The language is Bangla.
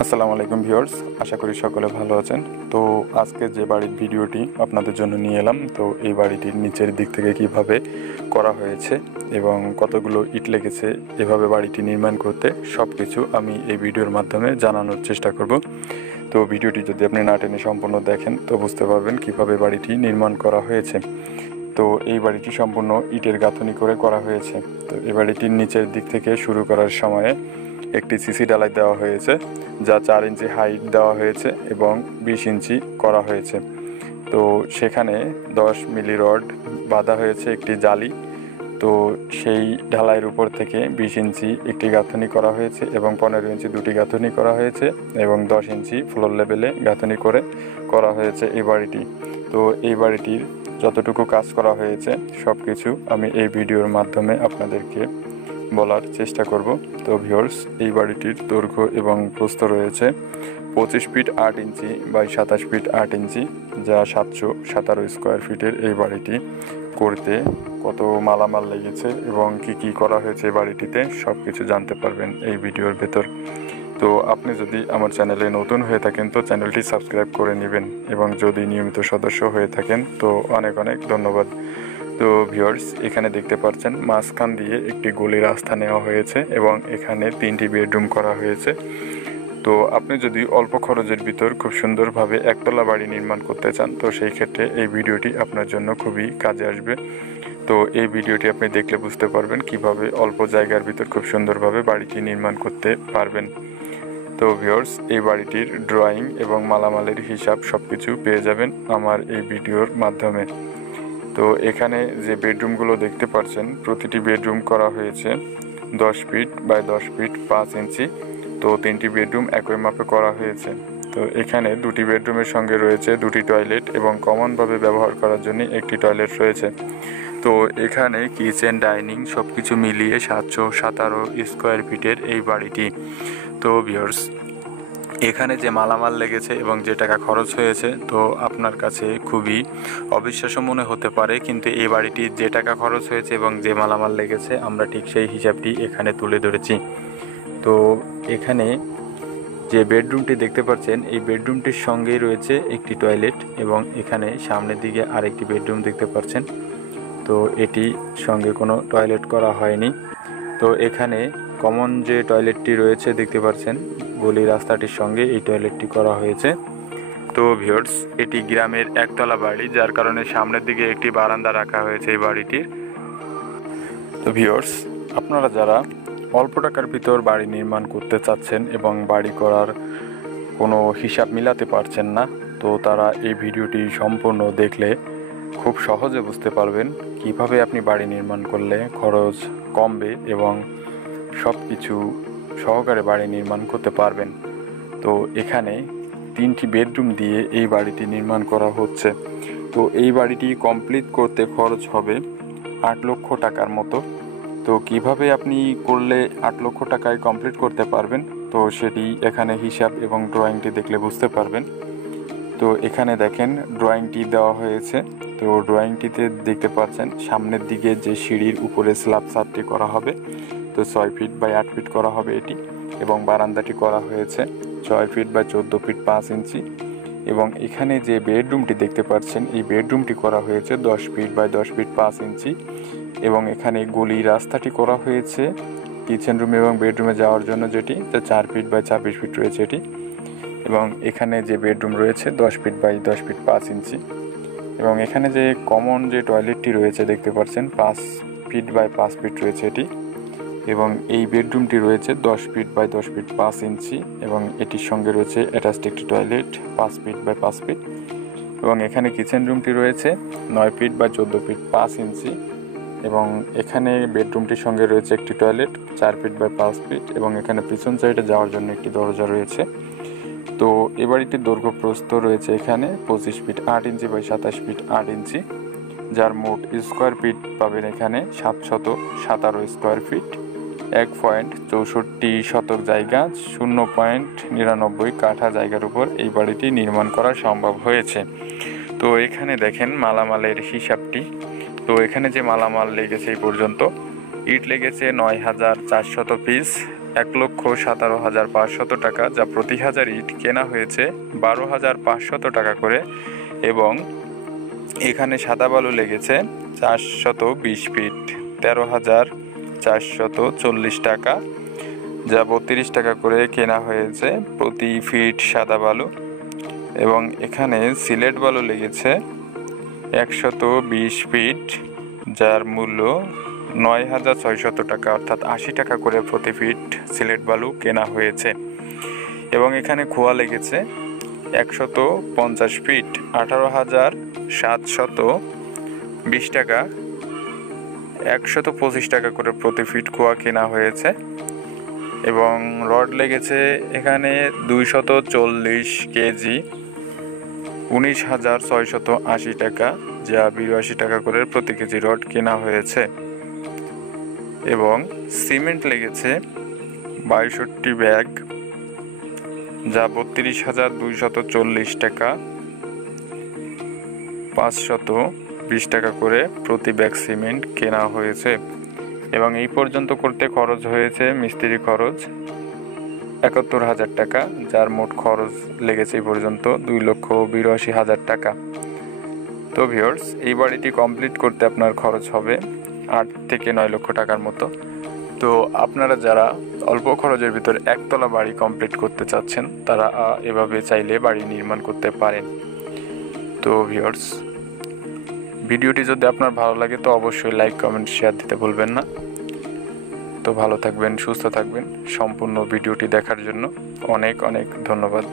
আসসালামু আলাইকুম ভিউয়ার্স, আশা করি সকলে ভালো আছেন। তো আজকে যে বাড়ির ভিডিওটি আপনাদের জন্য নিয়ে এলাম, তো এই বাড়িটির নিচের দিক থেকে কিভাবে করা হয়েছে এবং কতগুলো ইট লেগেছে এভাবে বাড়িটি নির্মাণ করতে সব কিছু আমি এই ভিডিওর মাধ্যমে জানানোর চেষ্টা করব। তো ভিডিওটি যদি আপনি না টেনে সম্পূর্ণ দেখেন তো বুঝতে পারবেন কিভাবে বাড়িটি নির্মাণ করা হয়েছে। তো এই বাড়িটি সম্পূর্ণ ইটের গাঁথনি করে করা হয়েছে। তো এই বাড়িটির নিচের দিক থেকে শুরু করার সময়ে একটি সিসি ঢালাই দেওয়া হয়েছে, যা 4 ইঞ্চি হাইট দেওয়া হয়েছে এবং 20 ইঞ্চি করা হয়েছে। তো সেখানে 10 মিলি রড বাঁধা হয়েছে একটি জালি। তো সেই ঢালাইয়ের উপর থেকে 20 ইঞ্চি একটি গাঁথনি করা হয়েছে এবং 15 ইঞ্চি দুটি গাঁথনি করা হয়েছে এবং 10 ইঞ্চি ফ্লোর লেভেলে গাঁথনি করে করা হয়েছে এই বাড়িটি। তো এই বাড়িটির যতটুকু কাজ করা হয়েছে সব কিছু আমি এই ভিডিওর মাধ্যমে আপনাদেরকে বলার চেষ্টা করব। তো ভিউয়ার্স, এই বাড়িটির দৈর্ঘ্য এবং প্রস্থ রয়েছে 25 ফিট 8 ইঞ্চি বাই 27 ফিট 8 ইঞ্চি, যা 717 স্কোয়ার ফিটের এই বাড়িটি করতে কত মালামাল লেগেছে এবং কি করা হয়েছে এই বাড়িটিতে সব কিছু জানতে পারবেন এই ভিডিওর ভেতর। তো আপনি যদি আমার চ্যানেলে নতুন হয়ে থাকেন তো চ্যানেলটি সাবস্ক্রাইব করে নেবেন এবং যদি নিয়মিত সদস্য হয়ে থাকেন তো অনেক অনেক ধন্যবাদ। তো ভিউয়ার্স, এখানে দেখতে পাচ্ছেন মাঝখান দিয়ে একটি গলি রাস্তা নেওয়া হয়েছে এবং এখানে 3টি বেডরুম করা হয়েছে। তো আপনি যদি অল্প খরচের ভিতর খুব সুন্দরভাবে একতলা বাড়ি নির্মাণ করতে চান তো সেই ক্ষেত্রে এই ভিডিওটি আপনার জন্য খুবই কাজে আসবে। তো এই ভিডিওটি আপনি দেখলে বুঝতে পারবেন কিভাবে অল্প জায়গার ভিতর খুব সুন্দরভাবে বাড়িটি নির্মাণ করতে পারবেন। তো ভিউয়ার্স, এই বাড়িটির ড্রয়িং এবং মালামালের হিসাব সব কিছু পেয়ে যাবেন আমার এই ভিডিওর মাধ্যমে। তো এখানে যে বেডরুমগুলো দেখতে পাচ্ছেন প্রতিটি বেডরুম করা হয়েছে 10 ফিট বাই 10 ফিট 5 ইঞ্চি। তো 3টি বেডরুম একই মাপে করা হয়েছে। তো এখানে 2টি বেডরুমের সঙ্গে রয়েছে 2টি টয়লেট এবং কমনভাবে ব্যবহার করার জন্য একটি টয়লেট রয়েছে। তো এখানে কিচেন ডাইনিং সব কিছু মিলিয়ে 717 স্কোয়ার ফিটের এই বাড়িটি। তো ভিউয়ার্স, এখানে যে মালামাল লেগেছে এবং যে টাকা খরচ হয়েছে তো আপনার কাছে খুবই অবিশ্বাস্য মনে হতে পারে, কিন্তু এই বাড়িটির যে টাকা খরচ হয়েছে এবং যে মালামাল লেগেছে আমরা ঠিক সেই হিসাবটি এখানে তুলে ধরেছি। তো এখানে যে বেডরুমটি দেখতে পাচ্ছেন এই বেডরুমটির সঙ্গেই রয়েছে একটি টয়লেট এবং এখানে সামনের দিকে আরেকটি বেডরুম দেখতে পাচ্ছেন। তো এটি সঙ্গে কোনো টয়লেট করা হয়নি। তো এখানে কমন যে টয়লেটটি রয়েছে দেখতে পাচ্ছেন গলি রাস্তাটির সঙ্গে এই টয়লেটটি করা হয়েছে। তো ভিউয়ার্স, এটি গ্রামের একতলা বাড়ি, যার কারণে সামনের দিকে একটি বারান্দা রাখা হয়েছে এই বাড়িটির। তো ভিউয়ার্স, আপনারা যারা অল্প টাকার ভিতর বাড়ি নির্মাণ করতে চাচ্ছেন এবং বাড়ি করার কোনো হিসাব মিলাতে পারছেন না তো তারা এই ভিডিওটি সম্পূর্ণ দেখলে খুব সহজে বুঝতে পারবেন কিভাবে আপনি বাড়ি নির্মাণ করলে খরচ কমবে এবং সব কিছু সহকারে বাড়ি নির্মাণ করতে পারবেন। তো এখানে 3টি বেডরুম দিয়ে এই বাড়িটি নির্মাণ করা হচ্ছে। তো এই বাড়িটি কমপ্লিট করতে খরচ হবে 8 লক্ষ টাকার মতো। তো কিভাবে আপনি করলে 8 লক্ষ টাকায় কমপ্লিট করতে পারবেন তো সেটি এখানে হিসাব এবং ড্রয়িংটি দেখলে বুঝতে পারবেন। তো এখানে দেখেন ড্রয়িংটি দেওয়া হয়েছে। তো ড্রয়িংটিতে দেখতে পাচ্ছেন সামনের দিকে যে সিঁড়ির উপরে স্ল্যাব ছাদটি করা হবে তো 6 ফিট বাই 8 ফিট করা হবে এটি, এবং বারান্দাটি করা হয়েছে 6 ফিট বাই 14 ফিট 5 ইঞ্চি। এবং এখানে যে বেডরুমটি দেখতে পাচ্ছেন এই বেডরুমটি করা হয়েছে 10 ফিট বাই 10 ফিট 5 ইঞ্চি এবং এখানে গলি রাস্তাটি করা হয়েছে কিচেন রুম এবং বেডরুমে যাওয়ার জন্য, যেটি 4 ফিট বাই 26 ফিট রয়েছে এটি। এবং এখানে যে বেডরুম রয়েছে 10 ফিট বাই 10 ফিট 5 ইঞ্চি এবং এখানে যে কমন যে টয়লেটটি রয়েছে দেখতে পাচ্ছেন 5 ফিট বাই 5 ফিট রয়েছে এটি। এবং এই বেডরুমটি রয়েছে 10 ফিট বাই 10 ফিট 5 ইঞ্চি এবং এটির সঙ্গে রয়েছে অ্যাটাচড একটি টয়লেট 5 ফিট বাই 5 ফিট। এবং এখানে কিচেন রুমটি রয়েছে 9 ফিট বাই 14 ফিট 5 ইঞ্চি এবং এখানে বেডরুমটির সঙ্গে রয়েছে একটি টয়লেট 4 ফিট বাই 5 ফিট এবং এখানে পিছন সাইডে যাওয়ার জন্য একটি দরজা রয়েছে। তো এ বাড়িটির দৈর্ঘ্য প্রস্থ রয়েছে এখানে 25 ফিট 8 ইঞ্চি বাই 27 ফিট 8 ইঞ্চি, যার মোট স্কোয়ার ফিট পাবেন এখানে 717 স্কোয়ার ফিট। 1.64 শতক জায়গা 0.99 কাঠা জায়গার উপর এই বাড়িটি নির্মাণ করা সম্ভব হয়েছে। তো এখানে দেখেন মালামালের হিসাবটি। তো এখানে যে মালামাল লেগেছে এই পর্যন্ত ইট লেগেছে 9400 পিস, 1,17,500 টাকা, যা প্রতি হাজার ইট কেনা হয়েছে 12,500 টাকা করে। এবং এখানে সাদা বালু লেগেছে 420 ফিট, 13,440 টাকা, যা 32 টাকা করে কেনা হয়েছে প্রতি ফিট সাদা বালু। এবং এখানে সিলেট বালু লেগেছে 120 ফিট, যার মূল্য 9,600 টাকা, অর্থাৎ 80 টাকা করে প্রতি ফিট সিলেট বালু কেনা হয়েছে। এবং এখানে খোয়া লেগেছে 150 ফিট, 18,720 টাকা, 125 টাকা করে প্রতি ফিট খোয়া কেনা হয়েছে। এবং রড লেগেছে এখানে 240 কেজি, 19,680 টাকা, যা 82 টাকা করে প্রতি কেজি রড কেনা হয়েছে। এবং সিমেন্ট লেগেছে 62 ব্যাগ, যা 32,240 টাকা, 520 টাকা করে প্রতি ব্যাগ সিমেন্ট কেনা হয়েছে। এবং এই পর্যন্ত করতে খরচ হয়েছে মিস্ত্রি খরচ 71,000 টাকা, যার মোট খরচ লেগেছে এই পর্যন্ত 2,82,000 টাকা। তো ভিউয়ার্স, এই বাড়িটি কমপ্লিট করতে আপনার খরচ হবে 8 থেকে 9 লক্ষ টাকার মতো। তো আপনারা যারা অল্প খরচের ভিতরে একতলা বাড়ি কমপ্লিট করতে চাচ্ছেন, তারা এভাবে চাইলে বাড়ি নির্মাণ করতে পারেন। তো ভিউয়ার্স, ভিডিওটি যদি আপনার ভালো লাগে তো অবশ্যই লাইক, কমেন্ট, শেয়ার দিতে ভুলবেন না। তো ভালো থাকবেন, সুস্থ থাকবেন। সম্পূর্ণ ভিডিওটি দেখার জন্য অনেক অনেক ধন্যবাদ।